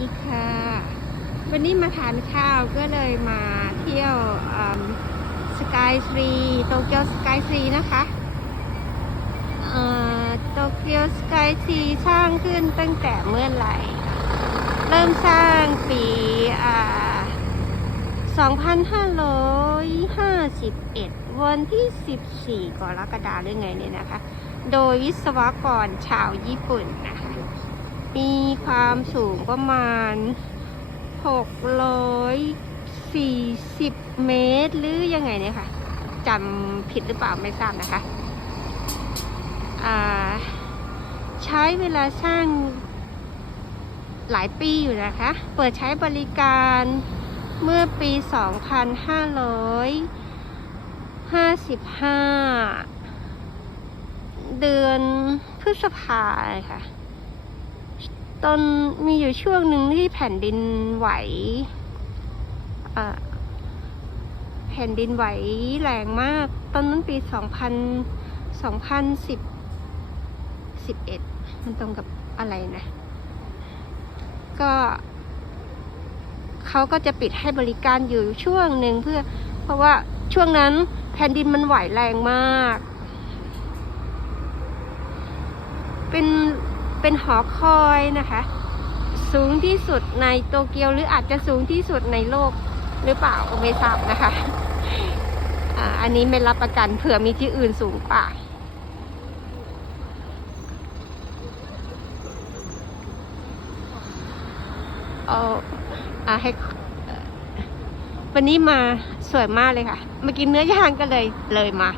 ดีค่ะ วันนี้มาทานข้าวก็เลยมาเที่ยวสกายทรีโตเกียวสกายทรีนะคะโตเกียวสกายทรีสร้างขึ้นตั้งแต่เมื่อไหร่ เริ่มสร้างปี2551 วันที่ 14 กรกฎาคมหรือไงเนี่ยนะคะ โดยวิศวกรชาวญี่ปุ่นนะคะ มีความสูงประมาณ 640 เมตร หรือยังไงเนี่ยค่ะจำผิดหรือเปล่าไม่ทราบนะคะใช้เวลาสร้างหลายปีอยู่นะคะ เปิดใช้บริการเมื่อปี 2555 เดือนพฤษภาค่ะ ตอนมีอยู่ช่วงหนึ่งที่แผ่นดินไหวแผ่นดินไหวแรงมาก ตอนนั้นปี 2000 2010 11 มันตรงกับอะไรนะ ก็เขาก็จะปิดให้บริการอยู่ช่วงหนึ่งเพื่อ เพราะว่าช่วงนั้นแผ่นดินมันไหวแรงมาก เป็น เป็นหอคอยนะคะ สูงที่สุดในโตเกียวหรืออาจจะสูงที่สุดในโลกหรือเปล่าไม่ทราบนะคะอันนี้ไม่รับประกันเผื่อมีที่อื่นสูงกว่าเอาอ่าให้วันนี้มาสวยมากเลยค่ะมากินเนื้อย่างก็เลยเลยมา